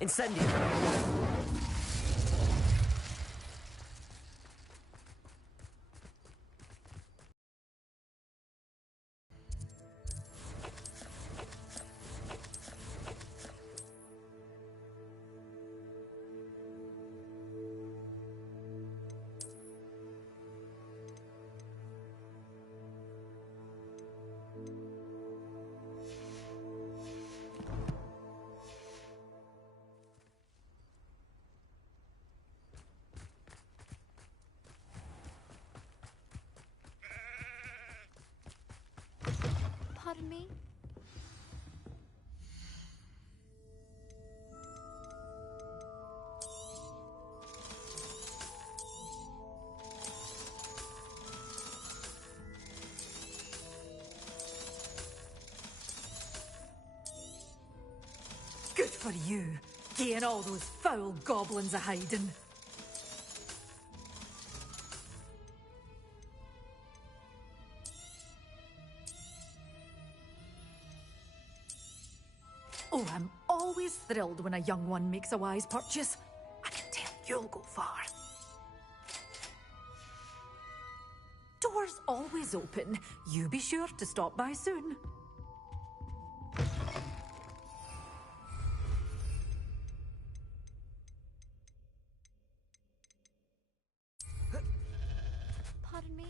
Incendio. Pardon me? Good for you, getting all those foul goblins a hiding. Oh, I'm always thrilled when a young one makes a wise purchase. I can tell you'll go far. Doors always open. You be sure to stop by soon. Pardon me?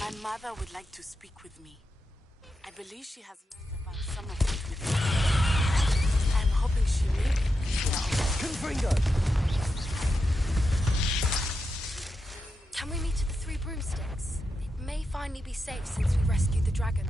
My mother would like to speak with me. I believe she has learned about some of what we do. I'm hoping she may be here. Confringo! Can we meet at the Three Broomsticks? It may finally be safe since we rescued the dragon.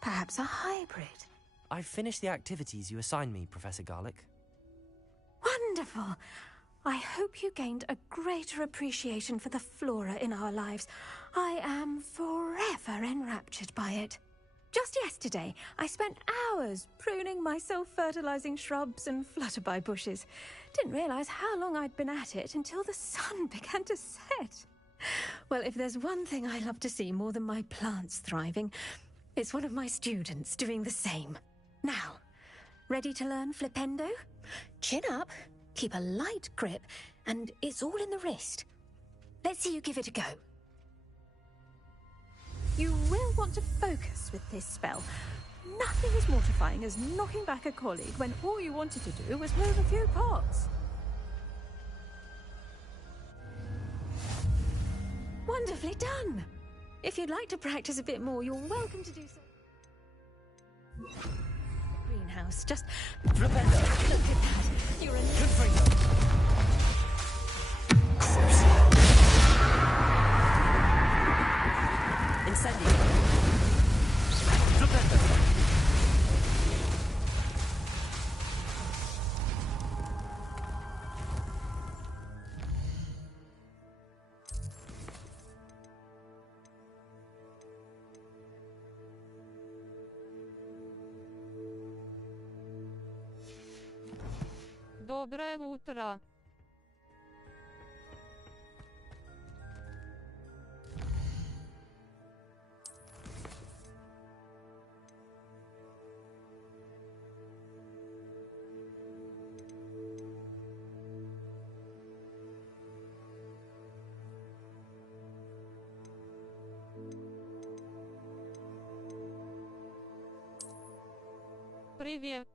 Perhaps a hybrid. I've finished the activities you assigned me, Professor Garlick. Wonderful. I hope you gained a greater appreciation for the flora in our lives. I am forever enraptured by it. Just yesterday, I spent hours pruning my self-fertilizing shrubs and flutterby bushes. Didn't realize how long I'd been at it until the sun began to set. Well, if there's one thing I love to see more than my plants thriving, it's one of my students doing the same. Now, ready to learn Flipendo? Chin up, keep a light grip, and it's all in the wrist. Let's see you give it a go. You will want to focus with this spell. Nothing as mortifying as knocking back a colleague when all you wanted to do was move a few pots. Wonderfully done. If you'd like to practice a bit more, you're welcome to do so. Greenhouse, just look at that. You're a good for you. Incendio. Flipendo. Доброе утро. Привет.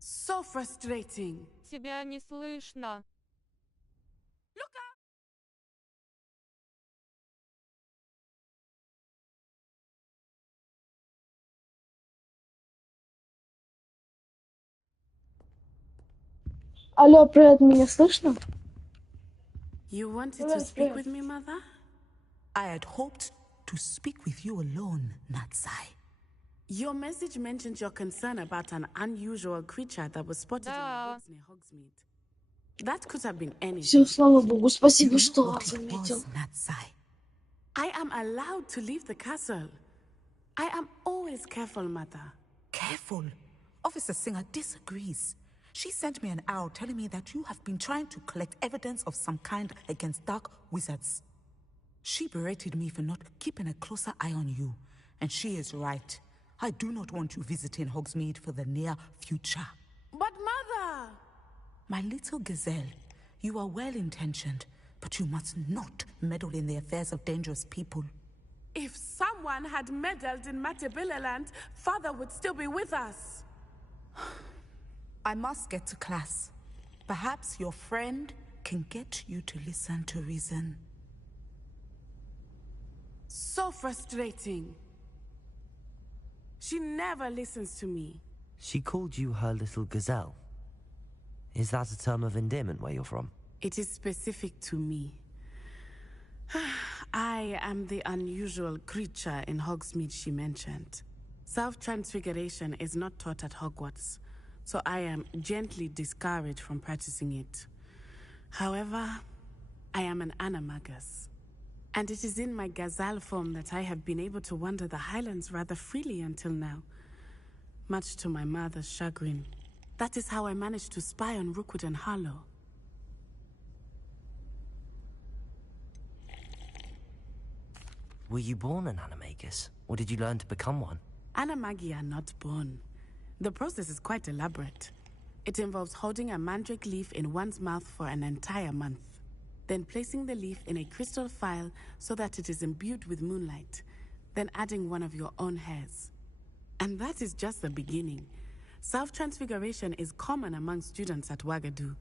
So frustrating. Тебя не слышно. Алло, привет, меня слышно? You wanted to speak with me, Mother? I had hoped to speak with you alone, Natsai. Your message mentioned your concern about an unusual creature that was spotted in the Да. woods near Hogsmeade. That could have been anything. Все, слава богу, спасибо, You know что what it заметил. was, Natsai. I am allowed to leave the castle. I am always careful, Mother. Careful. Officer Singer disagrees. She sent me an owl telling me that you have been trying to collect evidence of some kind against dark wizards. She berated me for not keeping a closer eye on you. And she is right. I do not want you visiting Hogsmeade for the near future. But, Mother! My little gazelle, you are well-intentioned, but you must not meddle in the affairs of dangerous people. If someone had meddled in Matabeleland, Father would still be with us. I must get to class. Perhaps your friend can get you to listen to reason. So frustrating. She never listens to me. She called you her little gazelle. Is that a term of endearment where you're from? It is specific to me. I am the unusual creature in Hogsmeade she mentioned. Self-transfiguration is not taught at Hogwarts, so I am gently discouraged from practicing it. However, I am an animagus, and it is in my gazelle form that I have been able to wander the Highlands rather freely until now, much to my mother's chagrin. That is how I managed to spy on Rookwood and Harlow. Were you born an animagus, or did you learn to become one? Animagi are not born. The process is quite elaborate. It involves holding a mandrake leaf in one's mouth for an entire month, then placing the leaf in a crystal phial so that it is imbued with moonlight, then adding one of your own hairs. And that is just the beginning. Self-transfiguration is common among students at Wagadu,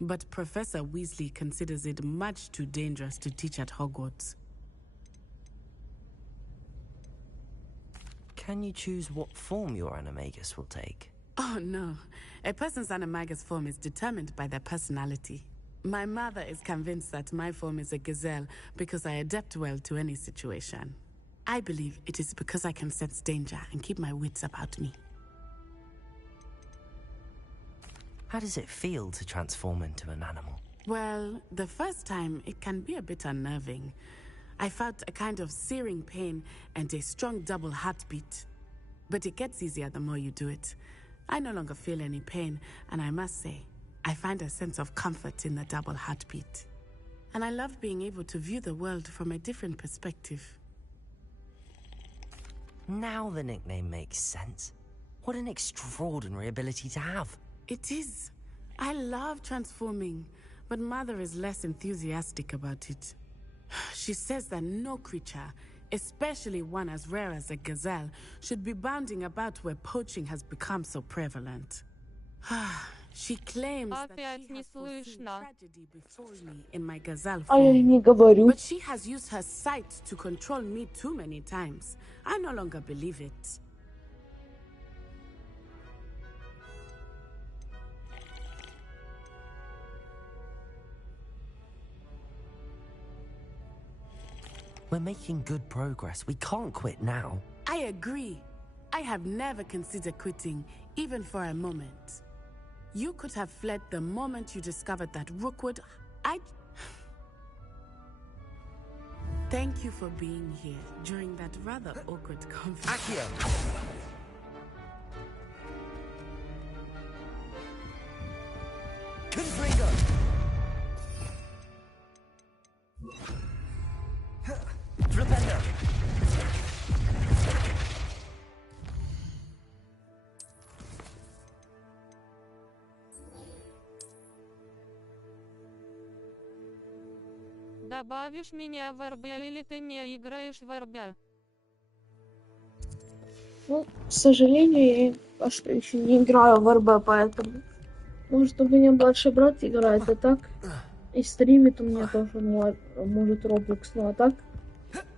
but Professor Weasley considers it much too dangerous to teach at Hogwarts. Can you choose what form your animagus will take? Oh no, a person's animagus form is determined by their personality. My mother is convinced that my form is a gazelle because I adapt well to any situation. I believe it is because I can sense danger and keep my wits about me. How does it feel to transform into an animal? Well, the first time it can be a bit unnerving. I felt a kind of searing pain and a strong double heartbeat. But it gets easier the more you do it. I no longer feel any pain, and I must say, I find a sense of comfort in the double heartbeat. And I love being able to view the world from a different perspective. Now the nickname makes sense. What an extraordinary ability to have. It is. I love transforming, but Mother is less enthusiastic about it. She says that no creature, especially one as rare as a gazelle, should be bounding about where poaching has become so prevalent. She claims that she has foreseen tragedy befall me in my gazelle А я form. не говорю. But she has used her sight to control me too many times. I no longer believe it. We're making good progress. We can't quit now. I agree. I have never considered quitting, even for a moment. You could have fled the moment you discovered that Rookwood... Thank you for being here during that rather awkward conversation. Accio! Confringo! Flipendo! Добавишь меня в РБ или ты не играешь в РБ? Ну, к сожалению, я пока что еще не играю в РБ, поэтому... Может, у меня младший брат играет, а так... И стримит у меня тоже, может, Roblox, ну а так...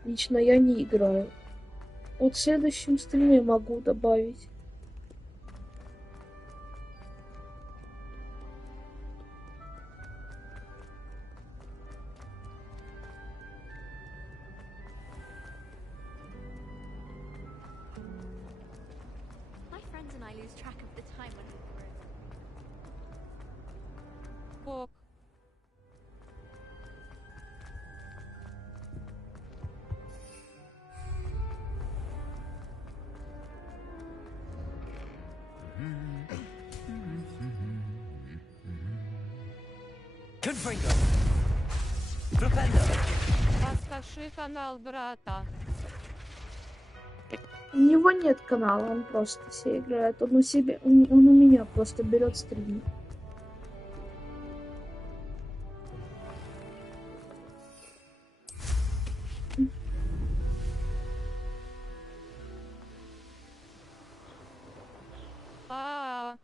Лично я не играю. Вот в следующем стриме могу добавить. Ок. Confringo! Flipendo! Подскажи канал брата. У него нет канала, он просто все играет. Он у себя, он у меня просто берет стрим. А-а-а.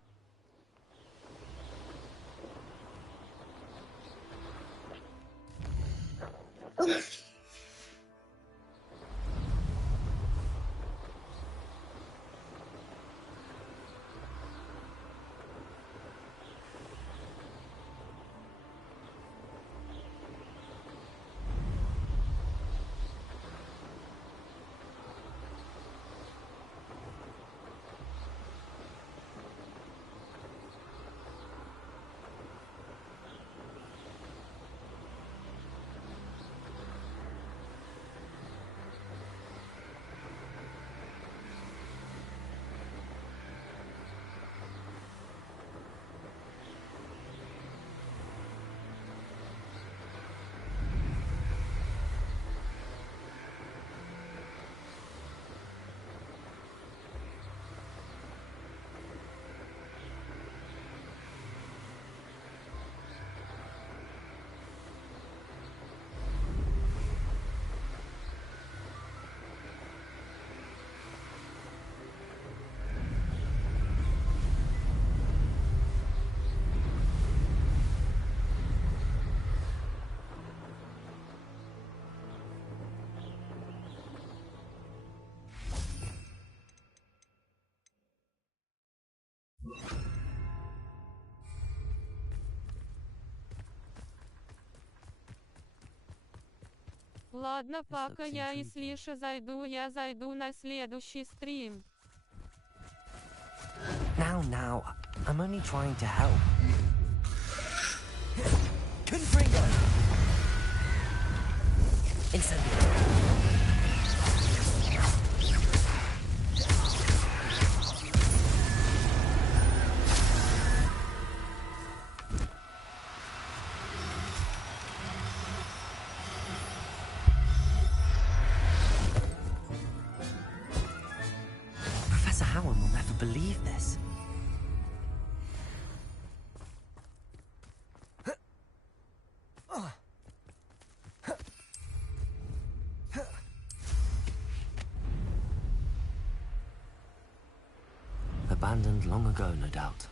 Ладно, пока я и Слиша зайду, я зайду на следующий стрим. Now, I'm only trying to help. Confringo! Incendio! believe this. Abandoned long ago, no doubt.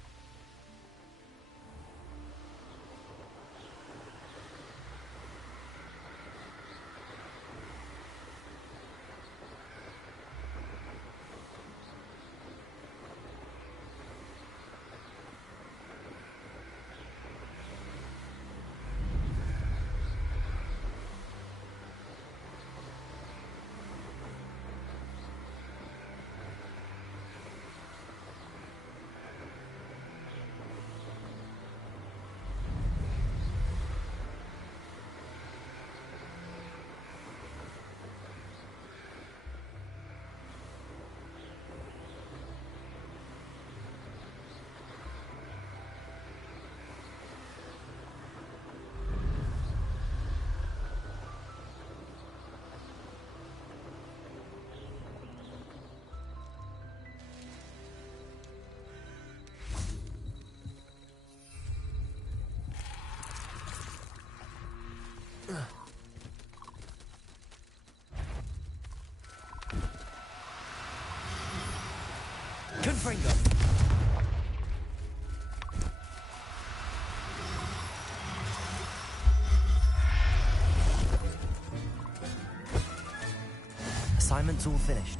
Confringo. Assignment's all finished.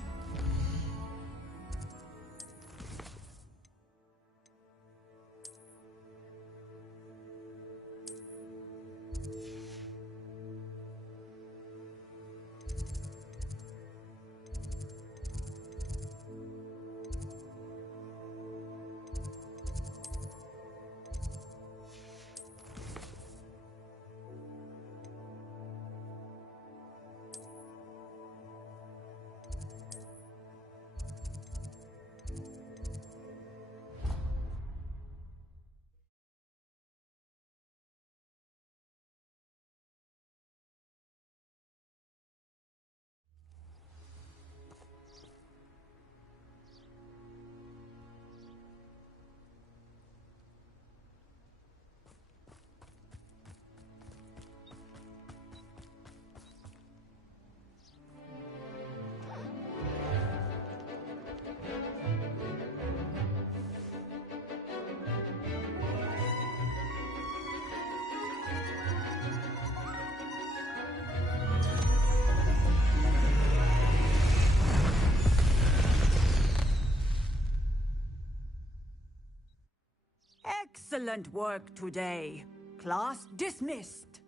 Excellent work today. Class dismissed.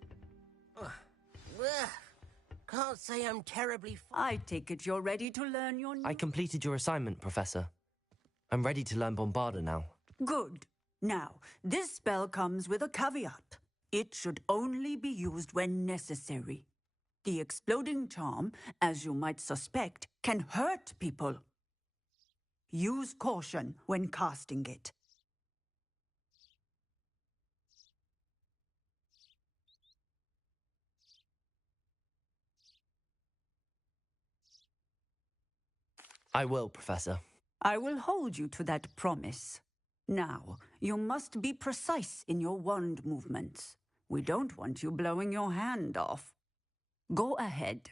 Can't say I'm terribly... I take it you're ready to learn your... I completed your assignment, Professor. I'm ready to learn Bombarda now. Good. Now, this spell comes with a caveat. It should only be used when necessary. The exploding charm, as you might suspect, can hurt people. Use caution when casting it. I will, Professor. I will hold you to that promise. Now, you must be precise in your wand movements. We don't want you blowing your hand off. Go ahead.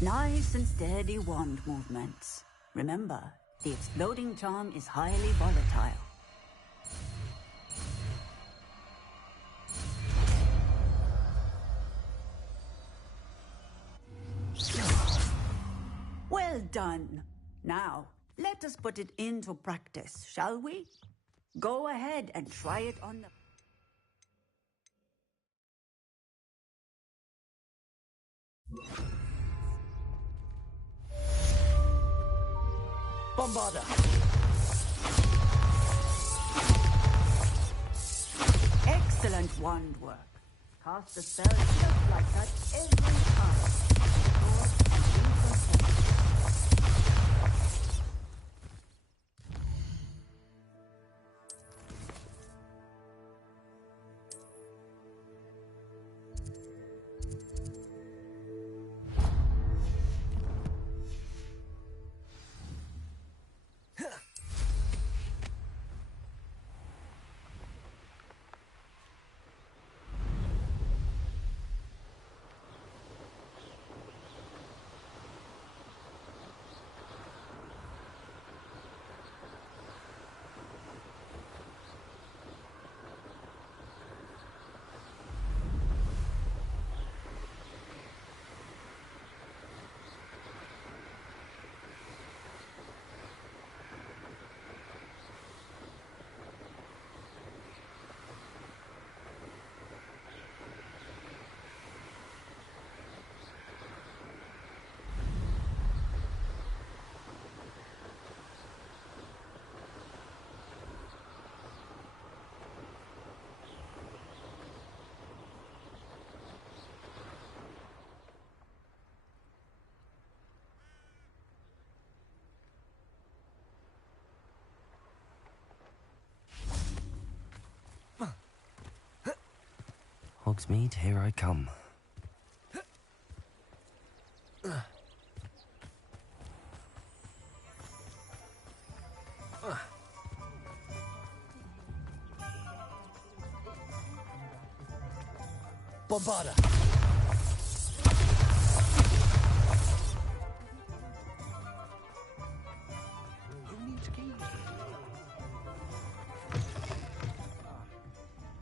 Nice and steady wand movements. Remember, the exploding charm is highly volatile. Well done. Now, let us put it into practice, shall we? Go ahead and try it on the... Bombarda! Excellent wand work. Cast the spell just like that every time. Hogsmeade, here I come. Bombarda!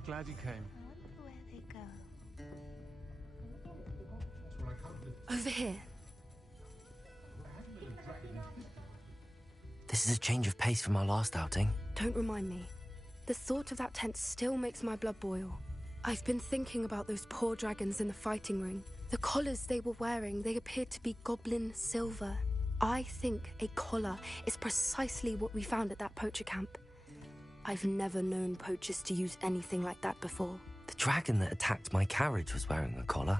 Glad you came. Over here. This is a change of pace from our last outing. Don't remind me. The thought of that tent still makes my blood boil. I've been thinking about those poor dragons in the fighting ring. The collars they were wearing, they appeared to be goblin silver. I think a collar is precisely what we found at that poacher camp. I've never known poachers to use anything like that before. The dragon that attacked my carriage was wearing a collar,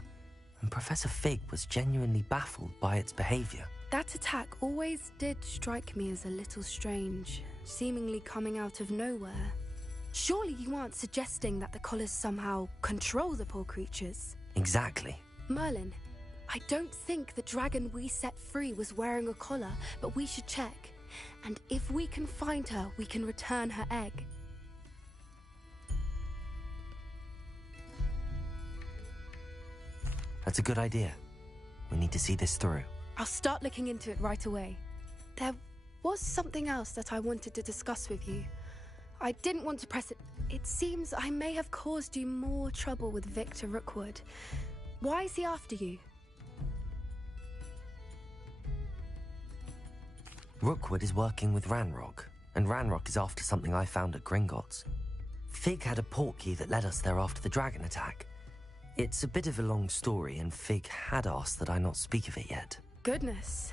and Professor Fig was genuinely baffled by its behavior. That attack always did strike me as a little strange, seemingly coming out of nowhere. Surely you aren't suggesting that the collars somehow control the poor creatures? Exactly. Merlin, I don't think the dragon we set free was wearing a collar, but we should check. And if we can find her, we can return her egg. That's a good idea. We need to see this through. I'll start looking into it right away. There was something else that I wanted to discuss with you. I didn't want to press it. It seems I may have caused you more trouble with Victor Rookwood. Why is he after you? Rookwood is working with Ranrock, and Ranrock is after something I found at Gringotts. Fig had a portkey that led us there after the dragon attack. It's a bit of a long story, and Fig had asked that I not speak of it yet. Goodness.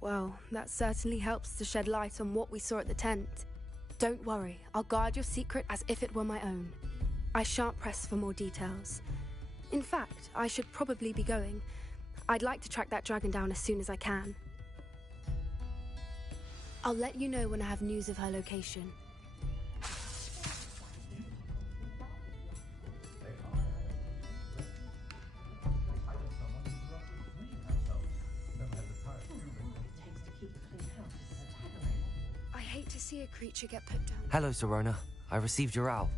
Well, that certainly helps to shed light on what we saw at the tent. Don't worry, I'll guard your secret as if it were my own. I shan't press for more details. In fact, I should probably be going. I'd like to track that dragon down as soon as I can. I'll let you know when I have news of her location. I hate to see a creature get put down. Hello, Serona. I received your owl.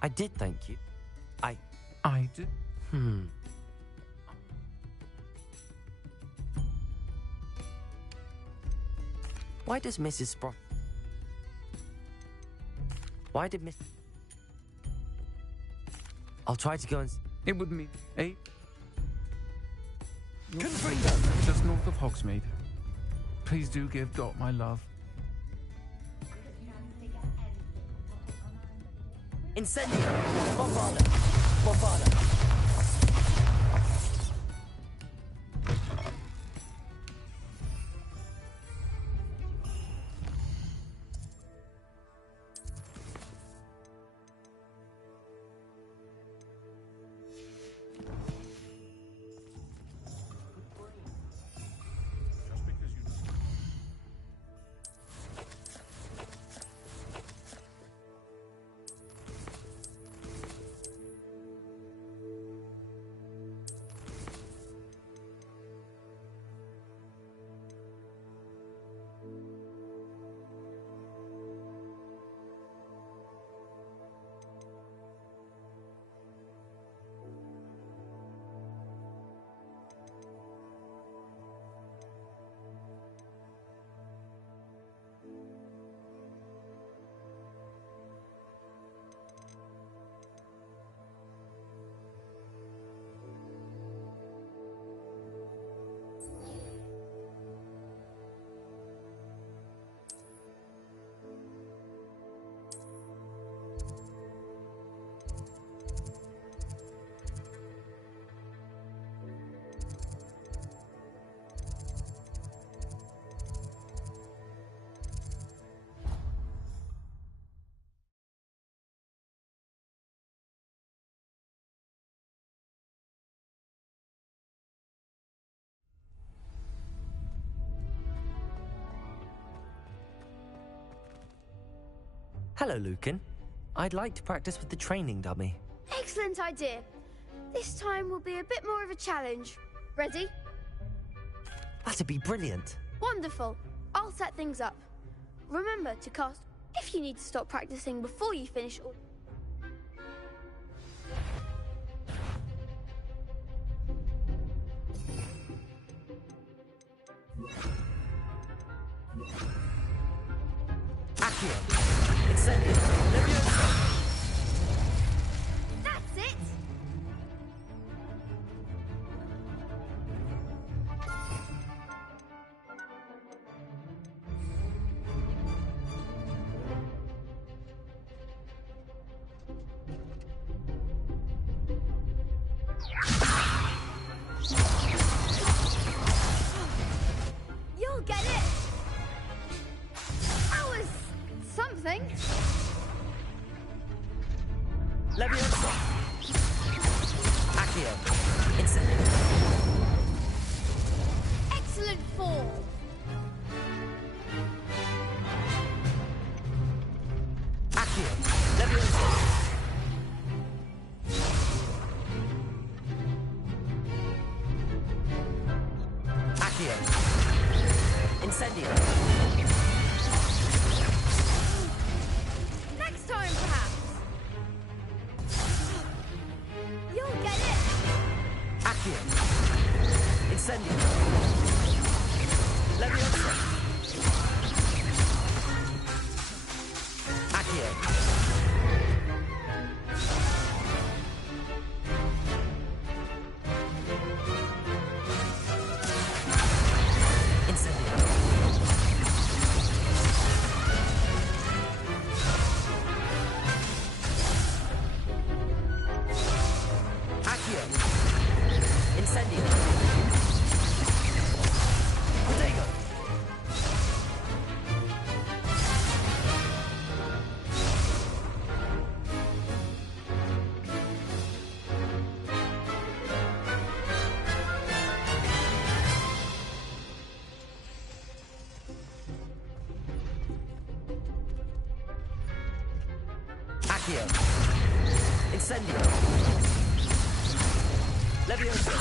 I did thank you. I did? Why does Mrs. Why did Miss... I'll try to go and... It would mean a... Confringo! Just north of Hogsmeade. Please do give Dot my love. Incendio! Bombarda! Bombarda! Hello, Lucan. I'd like to practice with the training dummy. Excellent idea. This time will be a bit more of a challenge. Ready? That'd be brilliant. Wonderful. I'll set things up. Remember to cast if you need to stop practicing before you finish all... Accio. Incendio. Leviosa. That's it! You'll get it! That was something. Leviosa. Accio. Incendio. Excellent fall. Accio. Leviosa. Accio. Incendio. Next time, perhaps. You'll get it. Accio. Incendio. Leviosa. Accio. Incendio. Accio. Incendio. Protego. Accio. Incendio. Leviosa.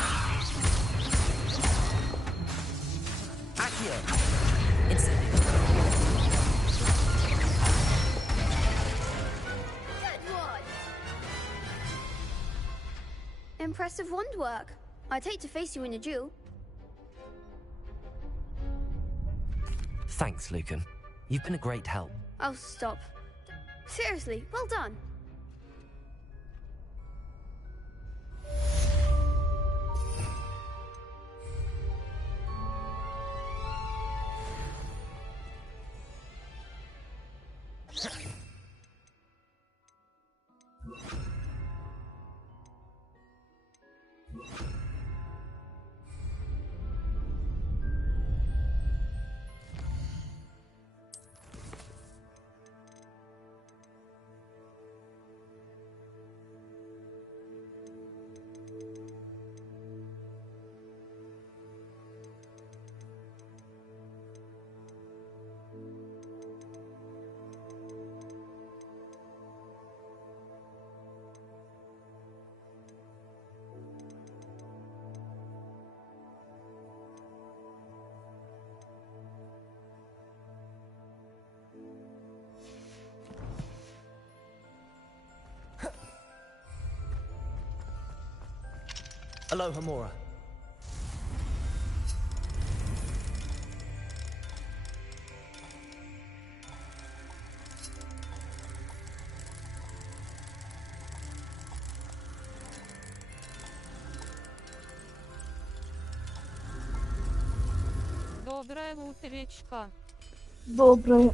Accio. Incendio. Good one. Impressive wand work. I'd hate to face you in a duel. Thanks, Lucan. You've been a great help. Oh, stop. Seriously, well done. Aloha Mora. Доброе утречко. Доброе.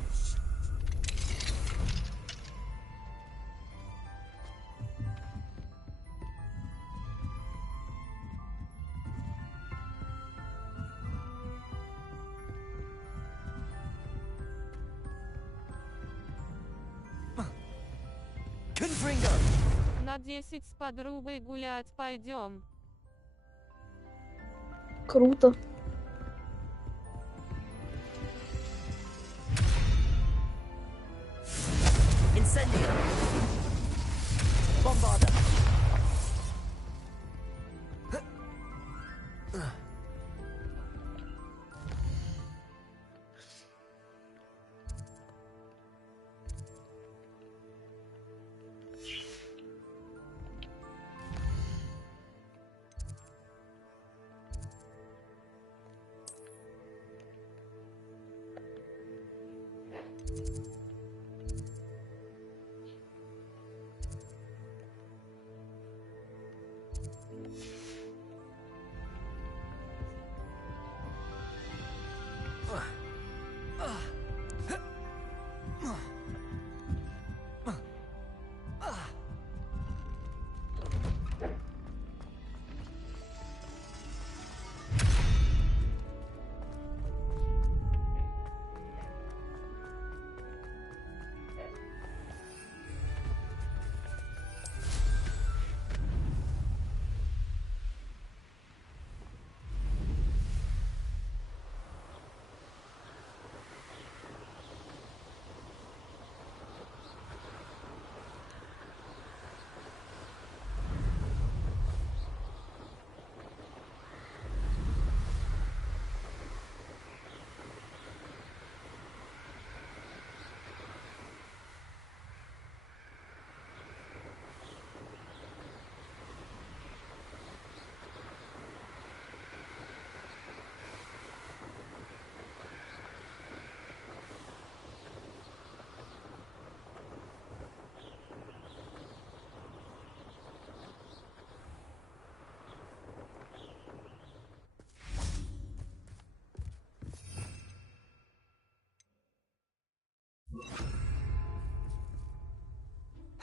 На 10 с подругой гулять пойдем. Круто. Incendio. Bombarda.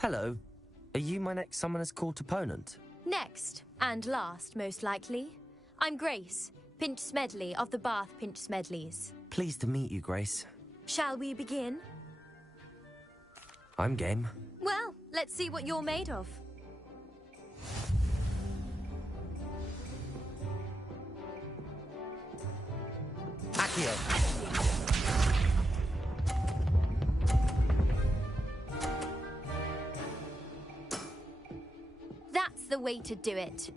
Hello. Are you my next Summoner's Court opponent? Next, and last, most likely. I'm Grace, Pinch Smedley of the Bath Pinch Smedleys. Pleased to meet you, Grace. Shall we begin? I'm game. Well, let's see what you're made of. Accio. That's the way to do it.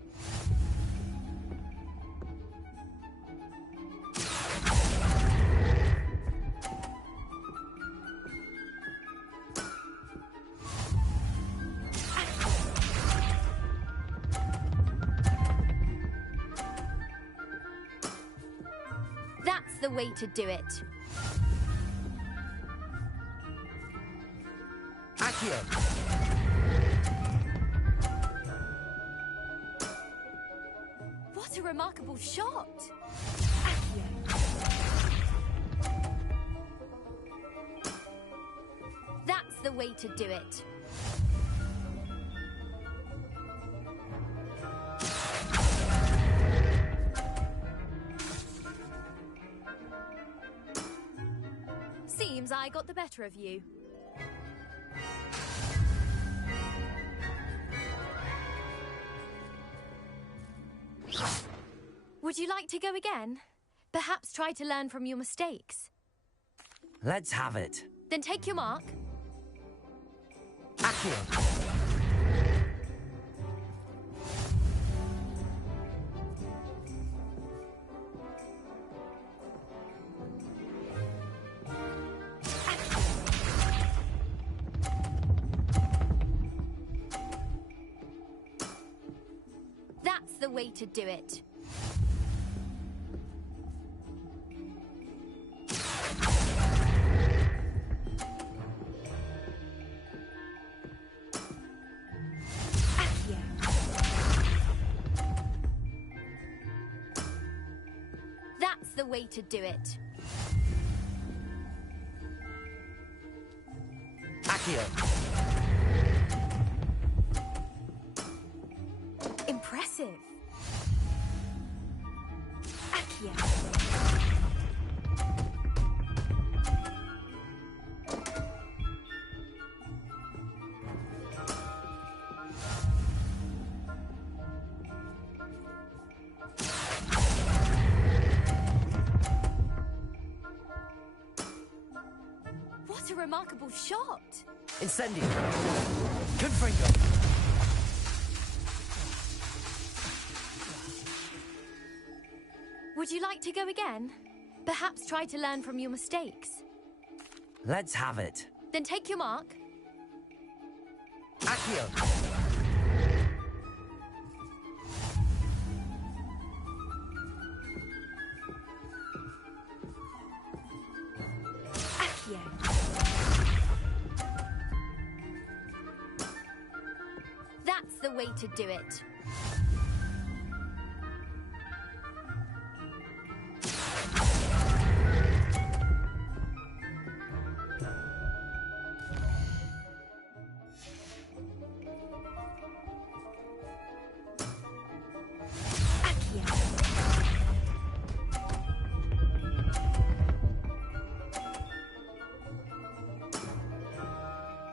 That's the way to do it. Accio. What a remarkable shot! That's the way to do it. Seems I got the better of you. Would you like to go again? Perhaps try to learn from your mistakes. Let's have it. Then take your mark. Accio. That's the way to do it. That's the way to do it. Accio. Impressive. Accio. What a remarkable shot! Incendio. Confringo. Would you like to go again? Perhaps try to learn from your mistakes. Let's have it. Then take your mark. Accio. Accio. That's the way to do it.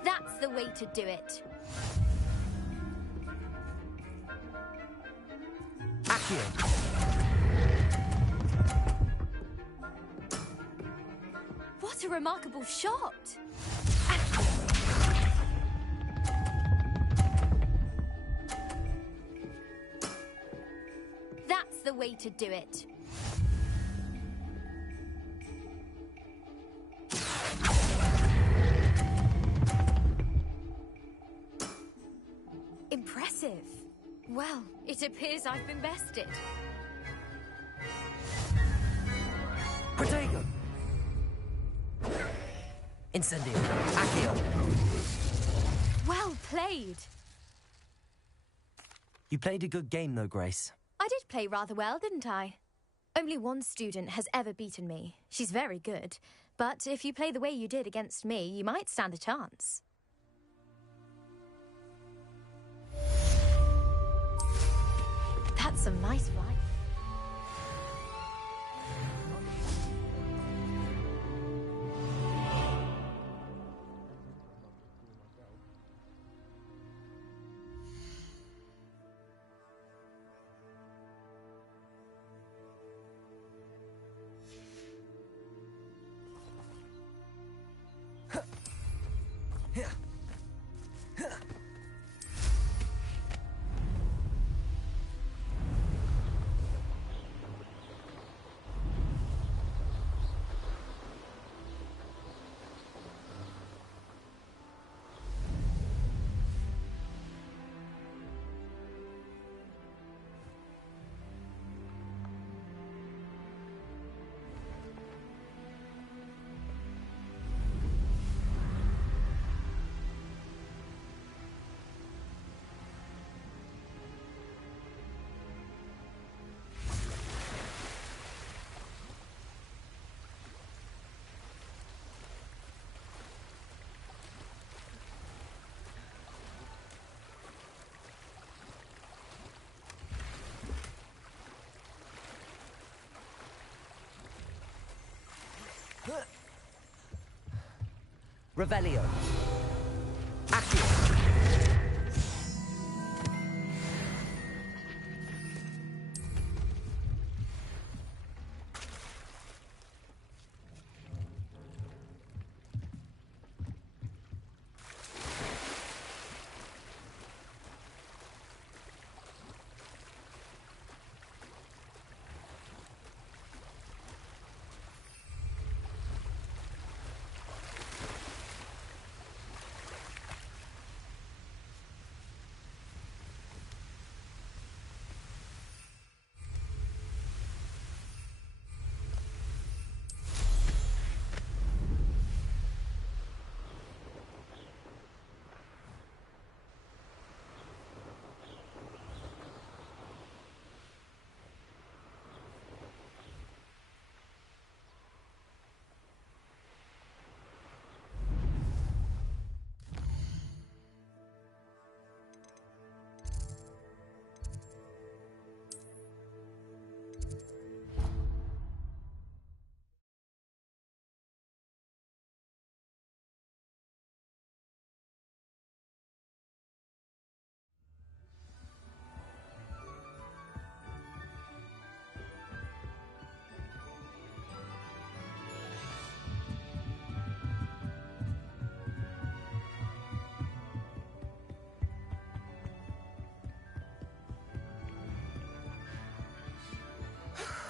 That's the way to do it. Accio. What a remarkable shot! That's the way to do it. Impressive. Well, it appears I've been bested. Protego. Incendio. Accio. Well played. You played a good game, though, Grace. I did play rather well, didn't I? Only one student has ever beaten me. She's very good. But if you play the way you did against me, you might stand a chance. That's some nice writing. Revelio. Accio.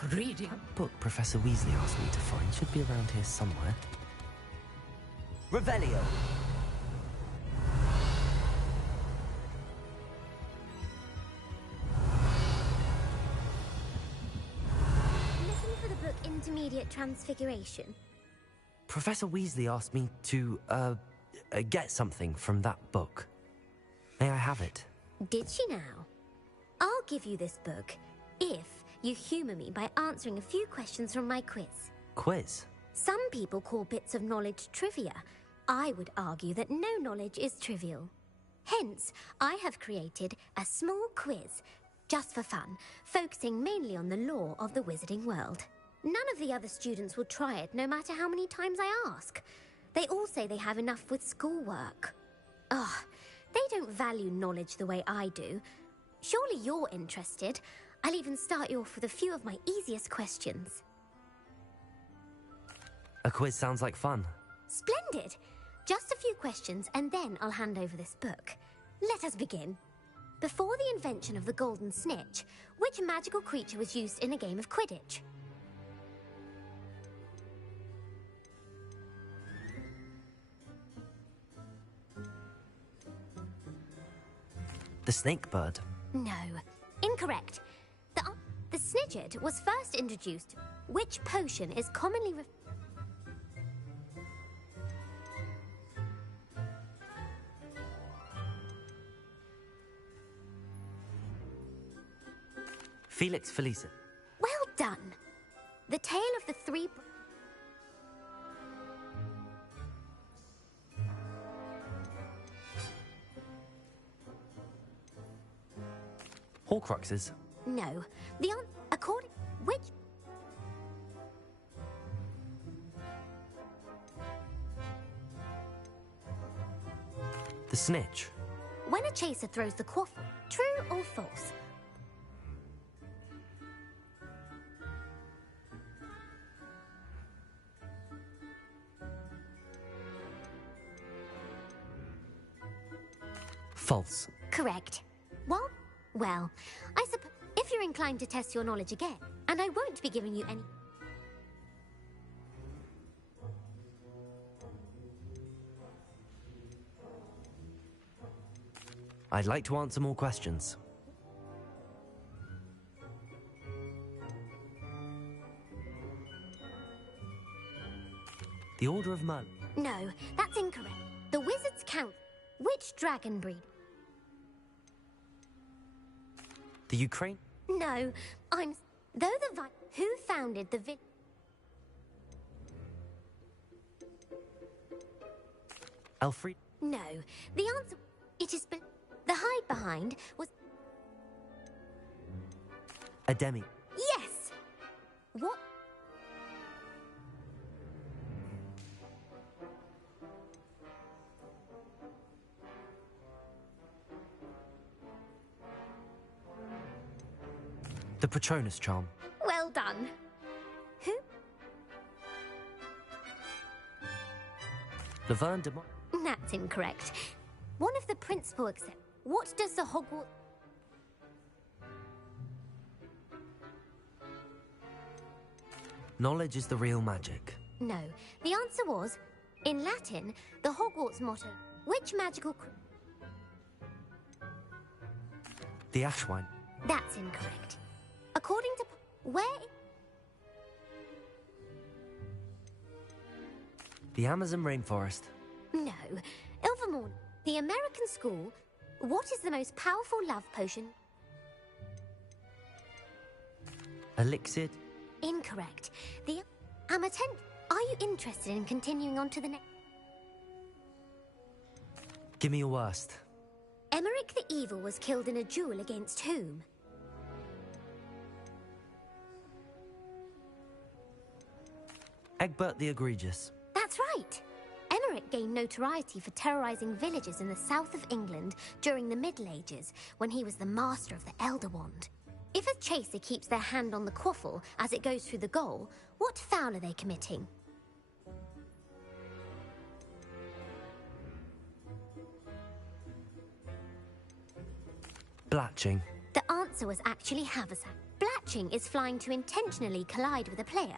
Reading? Book Professor Weasley asked me to find should be around here somewhere. Revelio. Looking for the book Intermediate Transfiguration. Professor Weasley asked me to, get something from that book. May I have it? Did she now? I'll give you this book if you humour me by answering a few questions from my quiz. Quiz? Some people call bits of knowledge trivia. I would argue that no knowledge is trivial. Hence, I have created a small quiz, just for fun, focusing mainly on the lore of the wizarding world. None of the other students will try it, no matter how many times I ask. They all say they have enough with schoolwork. Ugh, they don't value knowledge the way I do. Surely you're interested. I'll even start you off with a few of my easiest questions. A quiz sounds like fun. Splendid! Just a few questions and then I'll hand over this book. Let us begin. Before the invention of the golden snitch, which magical creature was used in a game of Quidditch? The snake bird. No. Incorrect. The snidget was first introduced. Which potion is commonly Felix Felicis. Well done. The tale of the three... Horcruxes. No. According... Which... The snitch. When a chaser throws the quaffle, true or false? False. Correct. Well, I suppose if you're inclined to test your knowledge again, and I won't be giving you any... I'd like to answer more questions. The Order of Merlin. No, that's incorrect. The Wizards Count. Which dragon breed? The Ukraine? No, Who founded the Elfried? No, the answer... It is... The hide behind was... A demi. Yes! What? The Patronus charm. Well done. Who? Laverne de Mo... That's incorrect. One of the principal except... What does the Hogwarts... Knowledge is the real magic. No. The answer was, in Latin, the Hogwarts motto. Which magical... The Ashwine. That's incorrect. According to... Where... The Amazon rainforest. No. Ilvermorny. The American school. What is the most powerful love potion? Elixir. Incorrect. The... Amatent... Are you interested in continuing on to the next... Give me your worst. Emeric the Evil was killed in a duel against whom? Egbert the Egregious. That's right. Emeric gained notoriety for terrorizing villages in the south of England during the Middle Ages, when he was the master of the Elder Wand. If a chaser keeps their hand on the quaffle as it goes through the goal, what foul are they committing? Blatching. The answer was actually haversack. catching is flying to intentionally collide with a player.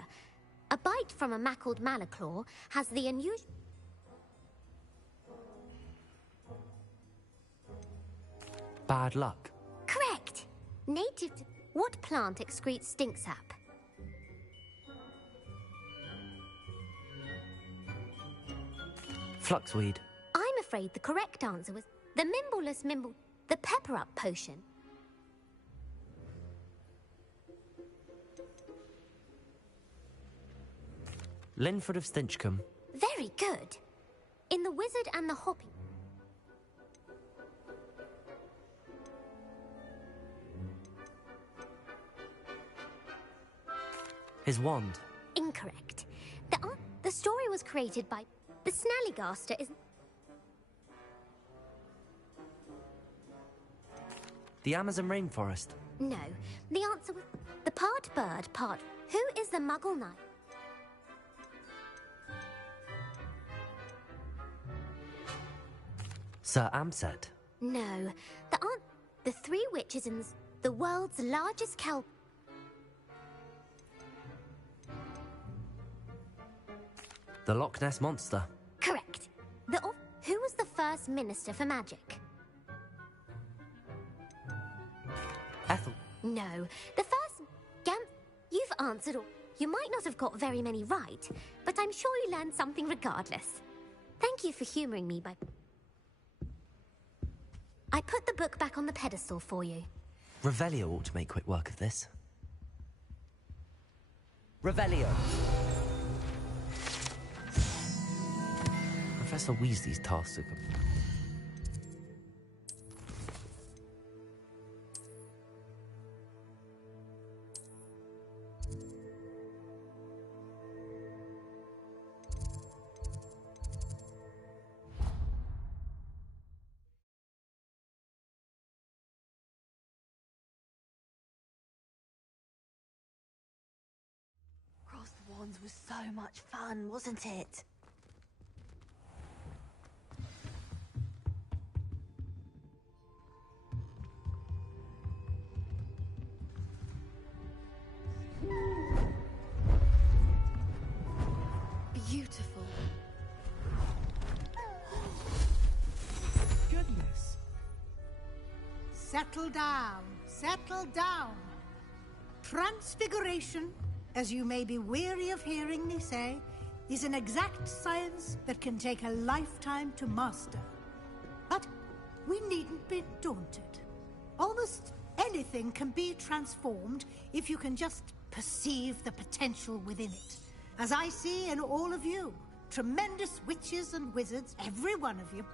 A bite from a mackled malaclaw has the unusual... Bad luck. Correct! Native to... What plant excretes stink sap? Fluxweed. I'm afraid the correct answer was the Mimbleless Mimble... the pepper-up potion. Linford of Stinchcombe. Very good. In The Wizard and the Hopping... His wand. Incorrect. The story was created by... The Snallygaster is... The Amazon rainforest. No. The answer was... The part bird, part... Who is the Muggle Knight? Sir Amset. No. The three witches in the world's largest kelp... The Loch Ness Monster. Correct. Who was the first Minister for Magic? Ethel. No. The first... You've answered all. You might not have got very many right, but I'm sure you learned something regardless. Thank you for humouring me by... I put the book back on the pedestal for you. Revelio ought to make quick work of this. Revelio. Professor Weasley's task took Cross the Wands was so much fun, wasn't it? Beautiful. Goodness. Settle down. Settle down. Transfiguration, as you may be weary of hearing me say, is an exact science that can take a lifetime to master. But we needn't be daunted. Almost anything can be transformed if you can just perceive the potential within it. As I see in all of you, tremendous witches and wizards, every one of you.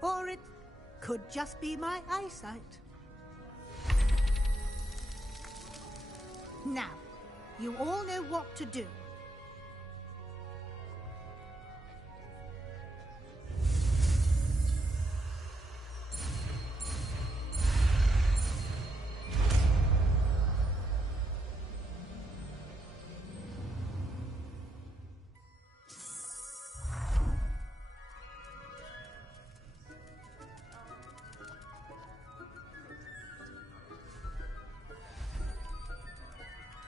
Or it could just be my eyesight. Now, you all know what to do.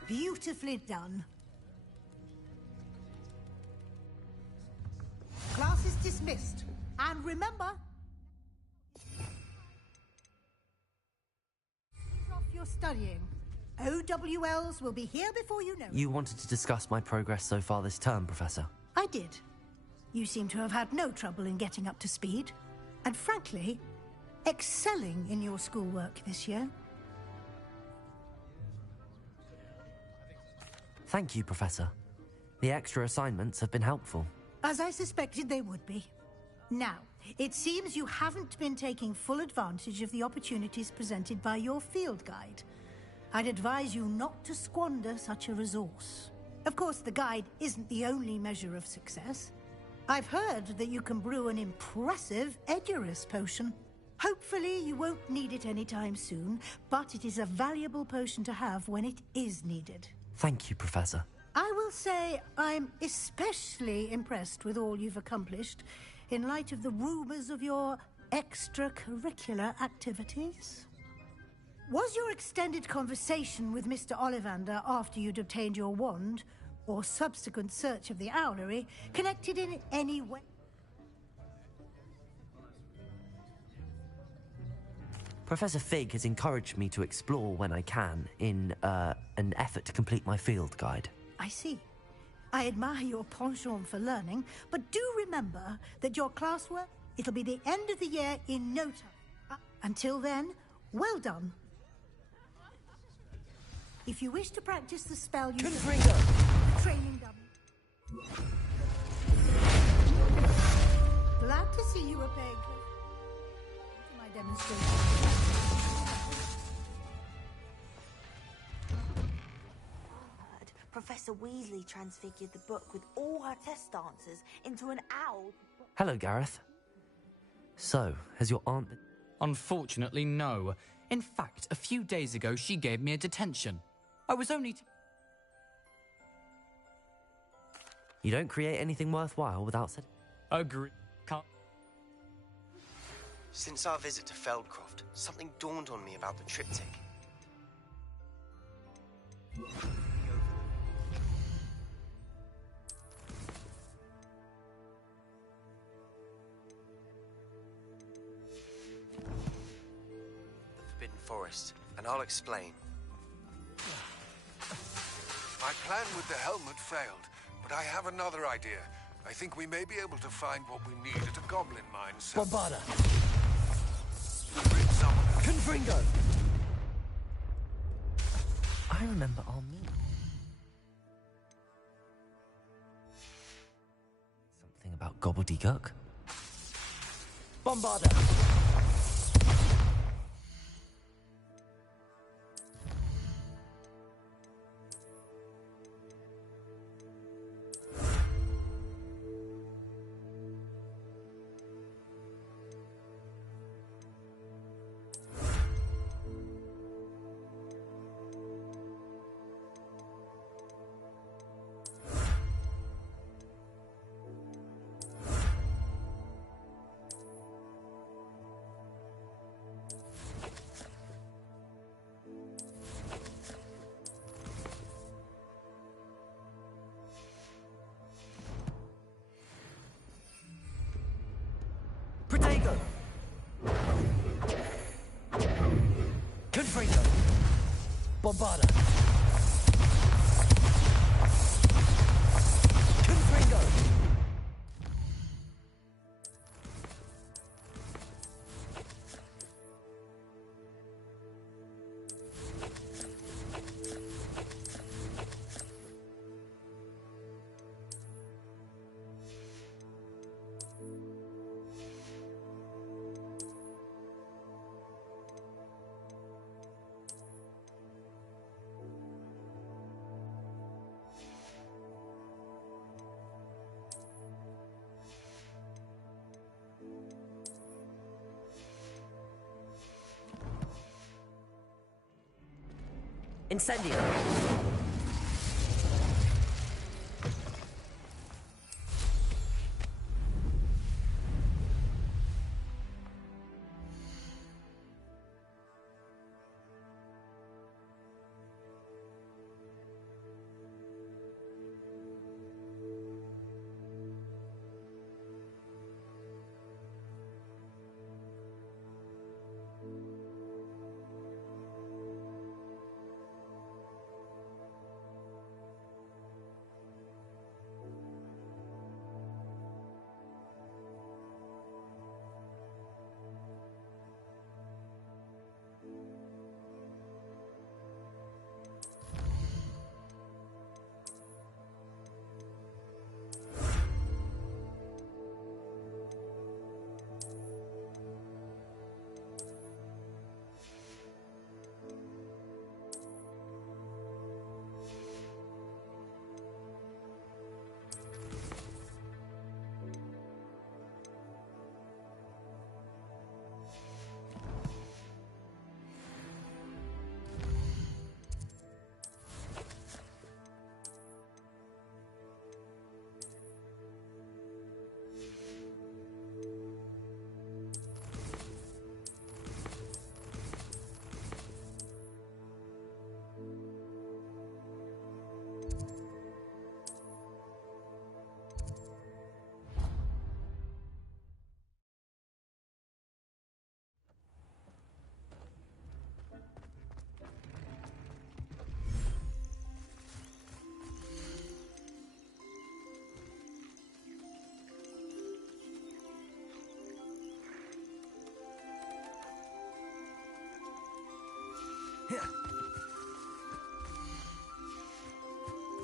Beautifully done. Class is dismissed. And remember, off your studying. OWLs will be here before you know it. You wanted to discuss my progress so far this term, Professor. I did. You seem to have had no trouble in getting up to speed. And frankly, excelling in your schoolwork this year. Thank you, Professor. The extra assignments have been helpful. As I suspected they would be. Now, it seems you haven't been taking full advantage of the opportunities presented by your field guide. I'd advise you not to squander such a resource. Of course, the guide isn't the only measure of success. I've heard that you can brew an impressive Edurus potion. Hopefully you won't need it anytime soon, but it is a valuable potion to have when it is needed. Thank you, Professor. I will say I'm especially impressed with all you've accomplished in light of the rumors of your extracurricular activities. Was your extended conversation with Mr. Ollivander after you'd obtained your wand, or subsequent search of the owlery, connected in any way? Professor Fig has encouraged me to explore when I can in an effort to complete my field guide. I see. I admire your penchant for learning, but do remember that your classwork, it'll be the end of the year in no time. Until then, well done. If you wish to practice the spell you training done. Glad to see you are paying to my demonstration. Professor Weasley transfigured the book with all her test answers into an owl. Hello, Gareth. So, has your aunt been... Unfortunately, no. In fact, a few days ago, she gave me a detention. I was only... You don't create anything worthwhile without said... Agree. Can't... Since our visit to Feldcroft, something dawned on me about the triptych. Forest, and I'll explain. My plan with the helmet failed, but I have another idea. I think we may be able to find what we need at a goblin mine. Bombarda! Confringo! I remember our meeting. Something about gobbledygook? Bombarda! Protego! Confringo! Bombarda! Confringo! Incendio!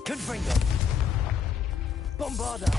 Confringo. Bombarda.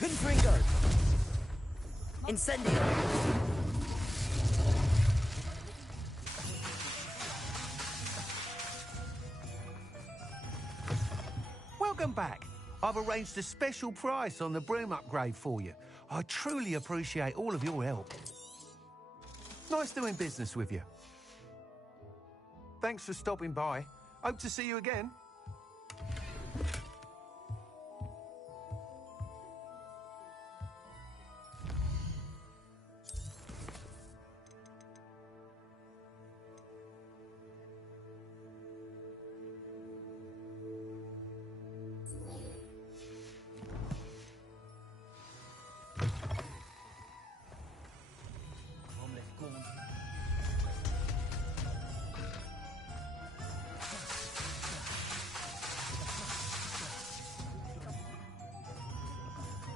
Confringo. Incendio. Welcome back. I've arranged a special price on the broom upgrade for you. I truly appreciate all of your help. Nice doing business with you. Thanks for stopping by. Hope to see you again.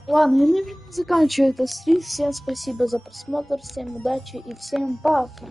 Ладно, я, наверное, заканчиваю этот стрим. Всем спасибо за просмотр, всем удачи и всем пока.